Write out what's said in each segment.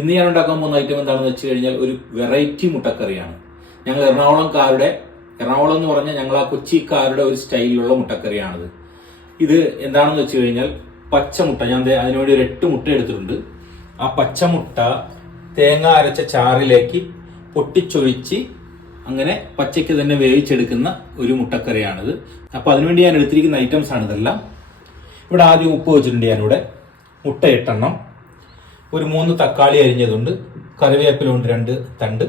ഇന്ന് ഞാൻ ഉണ്ടാക്കാൻ പോകുന്ന ഐറ്റം എന്താണെന്ന് വെച്ച് കഴിഞ്ഞാൽ ഒരു വെറൈറ്റി മുട്ടക്കറിയാണ്. ഞങ്ങൾ എറണാകുളം എന്ന് പറഞ്ഞാൽ ഞങ്ങൾ ആ കൊച്ചിക്കാരുടെ ഒരു സ്റ്റൈലിലുള്ള മുട്ടക്കറിയാണിത്. ഇത് എന്താണെന്ന് വെച്ച് കഴിഞ്ഞാൽ പച്ചമുട്ട, ഞാൻ അതിനുവേണ്ടി ഒരു 8 മുട്ട എടുത്തിട്ടുണ്ട്. ആ പച്ചമുട്ട തേങ്ങ അരച്ച ചാറിലേക്ക് പൊട്ടിച്ചൊഴിച്ച് അങ്ങനെ പച്ചയ്ക്ക് തന്നെ വേവിച്ചെടുക്കുന്ന ഒരു മുട്ടക്കറിയാണിത്. അപ്പൊ അതിനുവേണ്ടി ഞാൻ എടുത്തിരിക്കുന്ന ഐറ്റംസ് ആണ് ഇതെല്ലാം. ഇവിടെ ആദ്യം ഉപ്പ് വെച്ചിട്ടുണ്ട്. ഞാനിവിടെ മുട്ട 8 ഒരു 3 തക്കാളി അരിഞ്ഞതുണ്ട്, കറിവേപ്പിലുണ്ട് 2 തണ്ട്,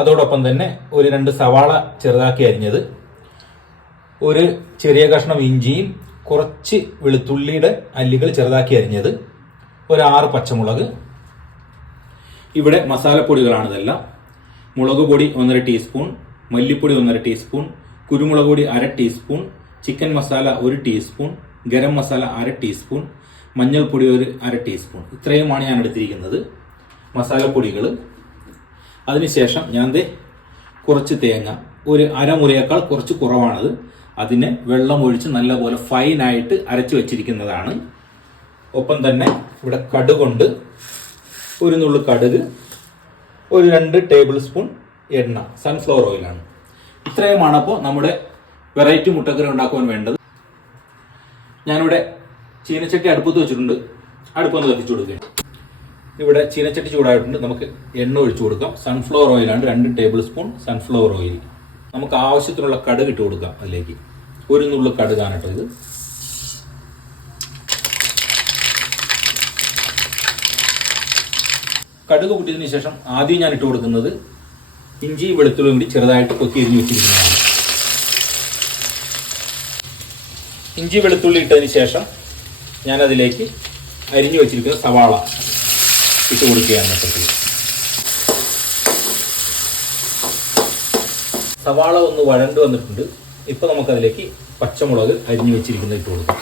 അതോടൊപ്പം തന്നെ ഒരു 2 സവാള ചെറുതാക്കി അരിഞ്ഞത്, ഒരു ചെറിയ കഷ്ണം ഇഞ്ചിയും കുറച്ച് വെളുത്തുള്ളിയുടെ അല്ലികൾ ചെറുതാക്കി അരിഞ്ഞത്, ഒരു 6 പച്ചമുളക്. ഇവിടെ മസാലപ്പൊടികളാണ് ഇതെല്ലാം. മുളക് പൊടി 1.5 ടീസ്പൂൺ, മല്ലിപ്പൊടി 1.5 ടീസ്പൂൺ, കുരുമുളക് പൊടി 1/2 teaspoon, chicken masala 1 teaspoon, garam masala 1/2 teaspoon, മഞ്ഞൾപ്പൊടി ഒരു 1/2 ടീസ്പൂൺ. ഇത്രയുമാണ് ഞാൻ എടുത്തിരിക്കുന്നത് മസാലപ്പൊടികൾ. അതിനുശേഷം ഞാൻ കുറച്ച് തേങ്ങ, ഒരു അരമുറിയേക്കാൾ കുറച്ച് കുറവാണത്, അതിനെ വെള്ളം ഒഴിച്ച് നല്ലപോലെ ഫൈനായിട്ട് അരച്ചു വെച്ചിരിക്കുന്നതാണ്. ഒപ്പം തന്നെ ഇവിടെ കടുകുണ്ട്, ഒരു നുള്ളു കടുക്, ഒരു 2 ടേബിൾ സ്പൂൺ എണ്ണ, സൺഫ്ലവർ ഓയിലാണ്. ഇത്രയുമാണ് അപ്പോൾ നമ്മുടെ വെറൈറ്റി മുട്ടക്കറി ഉണ്ടാക്കുവാൻ വേണ്ടത്. ഞാനിവിടെ ചീനച്ചട്ടി അടുപ്പത്ത് വെച്ചിട്ടുണ്ട്. അടുപ്പൊന്ന് കത്തിച്ചു കൊടുക്കുക. ഇവിടെ ചീനച്ചട്ടി ചൂടായിട്ടുണ്ട്. നമുക്ക് എണ്ണ ഒഴിച്ചു കൊടുക്കാം. സൺഫ്ലവർ ഓയിലാണ്, 2 ടേബിൾ സ്പൂൺ സൺഫ്ലവർ ഓയിൽ. നമുക്ക് ആവശ്യത്തിനുള്ള കടുക് ഇട്ട് കൊടുക്കാം. അതിലേക്ക് ഒരു നുള്ളു കടുകാണ് കേട്ടോ ഇത്. കടുക് പൊട്ടിയതിനു ശേഷം ആദ്യം ഞാൻ ഇട്ട് കൊടുക്കുന്നത് ഇഞ്ചി വെളുത്തുള്ളിയും കൂടി ചെറുതായിട്ട് കൊത്തി എരിഞ്ഞു വെച്ചിരിക്കുന്നതാണ്. ഇഞ്ചി വെളുത്തുള്ളി ഇട്ടതിന് ശേഷം ഞാനതിലേക്ക് അരിഞ്ഞു വെച്ചിരിക്കുന്ന സവാള ഇട്ട് കൊടുക്കുകയാണ് മൊത്തത്തിൽ. സവാള ഒന്ന് വഴണ്ടു വന്നിട്ടുണ്ട്. ഇപ്പൊ നമുക്കതിലേക്ക് പച്ചമുളക് അരിഞ്ഞു വെച്ചിരിക്കുന്നത് ഇട്ട് കൊടുക്കാം.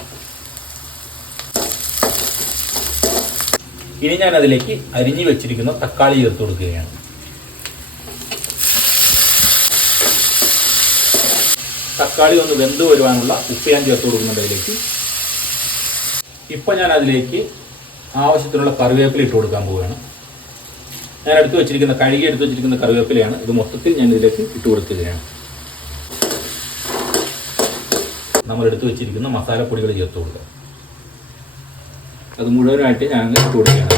ഇനി ഞാൻ അതിലേക്ക് അരിഞ്ഞു വെച്ചിരിക്കുന്ന തക്കാളി ചേർത്ത് കൊടുക്കുകയാണ്. തക്കാളി ഒന്ന് വെന്ത് വരുവാനുള്ള ഉപ്പ് ഞാൻ ചേർത്ത് കൊടുക്കുന്നുണ്ട് അതിലേക്ക്. ഇപ്പൊ ഞാൻ അതിലേക്ക് ആവശ്യത്തിനുള്ള കറിവേപ്പില ഇട്ട് കൊടുക്കാൻ പോവുകയാണ്. ഞാൻ കഴുകി എടുത്തു വെച്ചിരിക്കുന്ന കറിവേപ്പിലയാണ്. ഇത് മൊത്തത്തിൽ ഞാൻ ഇതിലേക്ക് ഇട്ട് കൊടുക്കുകയാണ്. നമ്മൾ എടുത്തു വെച്ചിരിക്കുന്ന മസാലപ്പൊടികൾ ചേർത്ത് കൊടുക്കുക. അത് മുഴുവനായിട്ട് ഞാൻ ഇട്ട് കൊടുക്കുകയാണ്.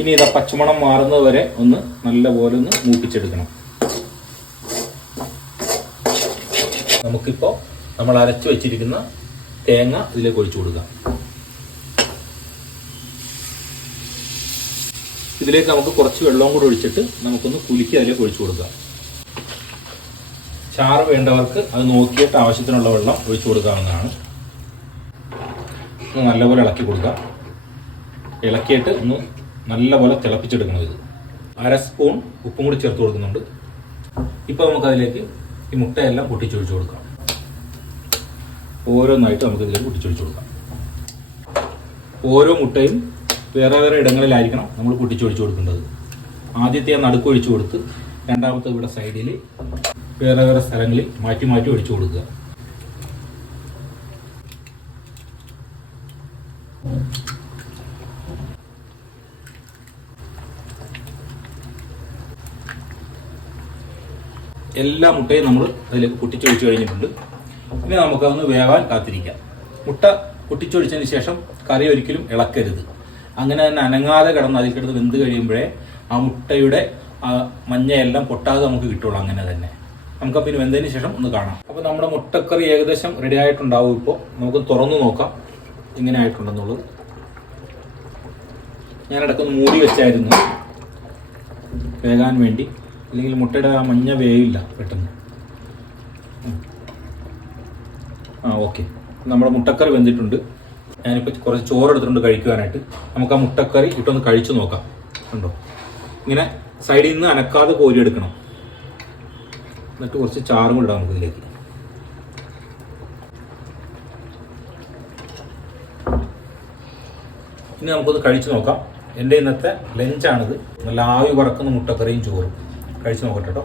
ഇനി ഇത് പച്ചമണം മാറുന്നത് വരെ ഒന്ന് നല്ലപോലെ ഒന്ന് മൂപ്പിച്ചെടുക്കണം. നമുക്കിപ്പോൾ നമ്മൾ അരച്ചു വെച്ചിരിക്കുന്ന തേങ്ങ ഇതിലേക്ക് ഒഴിച്ചു കൊടുക്കാം. ഇതിലേക്ക് നമുക്ക് കുറച്ച് വെള്ളവും കൂടി ഒഴിച്ചിട്ട് നമുക്കൊന്ന് കുലുക്കി അതിലേക്ക് ഒഴിച്ചു കൊടുക്കാം. ചാറ് വേണ്ടവർക്ക് അത് നോക്കിയിട്ട് ആവശ്യത്തിനുള്ള വെള്ളം ഒഴിച്ചു കൊടുക്കാവുന്നതാണ്. ഒന്ന് നല്ലപോലെ ഇളക്കി കൊടുക്കാം. ഇളക്കിയിട്ട് ഒന്ന് നല്ലപോലെ തിളപ്പിച്ചെടുക്കണം. ഇത് 1/2 സ്പൂൺ ഉപ്പും കൂടി ചേർത്ത് കൊടുക്കുന്നുണ്ട്. ഇപ്പൊ നമുക്കതിലേക്ക് ഈ മുട്ടയെല്ലാം പൊട്ടിച്ചൊഴിച്ചു കൊടുക്കാം. ഓരോന്നായിട്ട് നമുക്ക് ഇതിലേക്ക് പൊട്ടിച്ചൊഴിച്ചു കൊടുക്കാം. ഓരോ മുട്ടയും വേറെ വേറെ ഇടങ്ങളിലായിരിക്കണം നമ്മൾ പൊട്ടിച്ചൊഴിച്ചു കൊടുക്കേണ്ടത്. ആദ്യത്തെ നടുക്കൊഴിച്ചു കൊടുത്ത് രണ്ടാമത്തെ ഇവിടെ സൈഡിൽ വേറെ വേറെ സ്ഥലങ്ങളിൽ മാറ്റി മാറ്റി ഒഴിച്ചു കൊടുക്കുക. എല്ലാ മുട്ടയും നമ്മൾ അതിലേക്ക് പൊട്ടിച്ചൊഴിച്ചു കഴിഞ്ഞിട്ടുണ്ട്. ഇനി നമുക്കതൊന്ന് വേവാൻ കാത്തിരിക്കാം. മുട്ട പൊട്ടിച്ചൊഴിച്ചതിന് ശേഷം കറി ഒരിക്കലും ഇളക്കരുത്. അങ്ങനെ തന്നെ അനങ്ങാതെ കിടന്ന് അതിൽ കിടന്ന് വെന്ത് കഴിയുമ്പോഴേ ആ മുട്ടയുടെ മഞ്ഞയെല്ലാം പൊട്ടാതെ നമുക്ക് കിട്ടുള്ളൂ. അങ്ങനെ തന്നെ നമുക്കപ്പോൾ ഇനി വെന്തതിന് ശേഷം ഒന്ന് കാണാം. അപ്പോൾ നമ്മുടെ മുട്ടക്കറി ഏകദേശം റെഡി ആയിട്ടുണ്ടാവും. ഇപ്പോൾ നമുക്ക് തുറന്നു നോക്കാം ഇങ്ങനെ ആയിട്ടുണ്ടെന്നുള്ളത്. ഞാനിടയ്ക്കൊന്ന് മൂടി വെച്ചായിരുന്നു വേകാൻ വേണ്ടി, അല്ലെങ്കിൽ മുട്ടയുടെ ആ മഞ്ഞ വേവില്ല പെട്ടെന്ന്. ഓക്കെ, നമ്മുടെ മുട്ടക്കറി വെന്തിട്ടുണ്ട്. ഞാനിപ്പോൾ കുറച്ച് ചോറ് എടുത്തിട്ടുണ്ട് കഴിക്കുവാനായിട്ട്. നമുക്ക് ആ മുട്ടക്കറി ഇട്ടൊന്ന് കഴിച്ചു നോക്കാം. കണ്ടോ, ഇങ്ങനെ സൈഡിൽ നിന്ന് അനക്കാതെ കോരിയെടുക്കണം. എന്നിട്ട് കുറച്ച് ചാറും കൂടി ഇടാം നമുക്ക് ഇതിലേക്ക്. ഇനി നമുക്കൊന്ന് കഴിച്ചു നോക്കാം. എൻ്റെ ഇന്നത്തെ ലഞ്ചാണിത്. നല്ല ആവി പറക്കുന്ന മുട്ടക്കറിയും ചോറും. കഴിച്ചു നോക്കട്ടെ കേട്ടോ.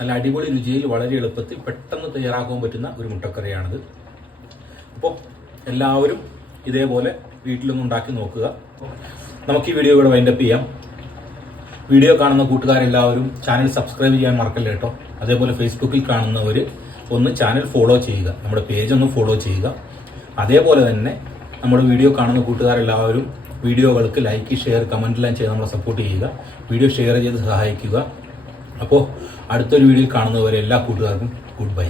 നല്ല അടിപൊളി രുചിയിൽ വളരെ എളുപ്പത്തിൽ പെട്ടെന്ന് തയ്യാറാക്കാൻ പറ്റുന്ന ഒരു മുട്ടക്കറിയാണിത്. അപ്പോൾ എല്ലാവരും ഇതേപോലെ വീട്ടിലൊന്നും ഉണ്ടാക്കി നോക്കുക. നമുക്ക് ഈ വീഡിയോ ഇവിടെ വൈൻഡപ്പ് ചെയ്യാം. വീഡിയോ കാണുന്ന കൂട്ടുകാരെല്ലാവരും ചാനൽ സബ്സ്ക്രൈബ് ചെയ്യാൻ മറക്കല്ല കേട്ടോ. അതേപോലെ ഫേസ്ബുക്കിൽ കാണുന്നവർ ഒന്ന് ചാനൽ ഫോളോ ചെയ്യുക, നമ്മുടെ പേജ് ഒന്ന് ഫോളോ ചെയ്യുക. അതേപോലെ തന്നെ നമ്മുടെ വീഡിയോ കാണുന്ന കൂട്ടുകാരെല്ലാവരും വീഡിയോകൾക്ക് ലൈക്ക്, ഷെയർ, കമൻറ്റെല്ലാം ചെയ്ത് നമ്മളെ സപ്പോർട്ട് ചെയ്യുക. വീഡിയോ ഷെയർ ചെയ്ത് സഹായിക്കുക. അപ്പോൾ അടുത്തൊരു വീഡിയോയിൽ കാണുന്നവരെ എല്ലാ കൂട്ടുകാർക്കും ഗുഡ് ബൈ.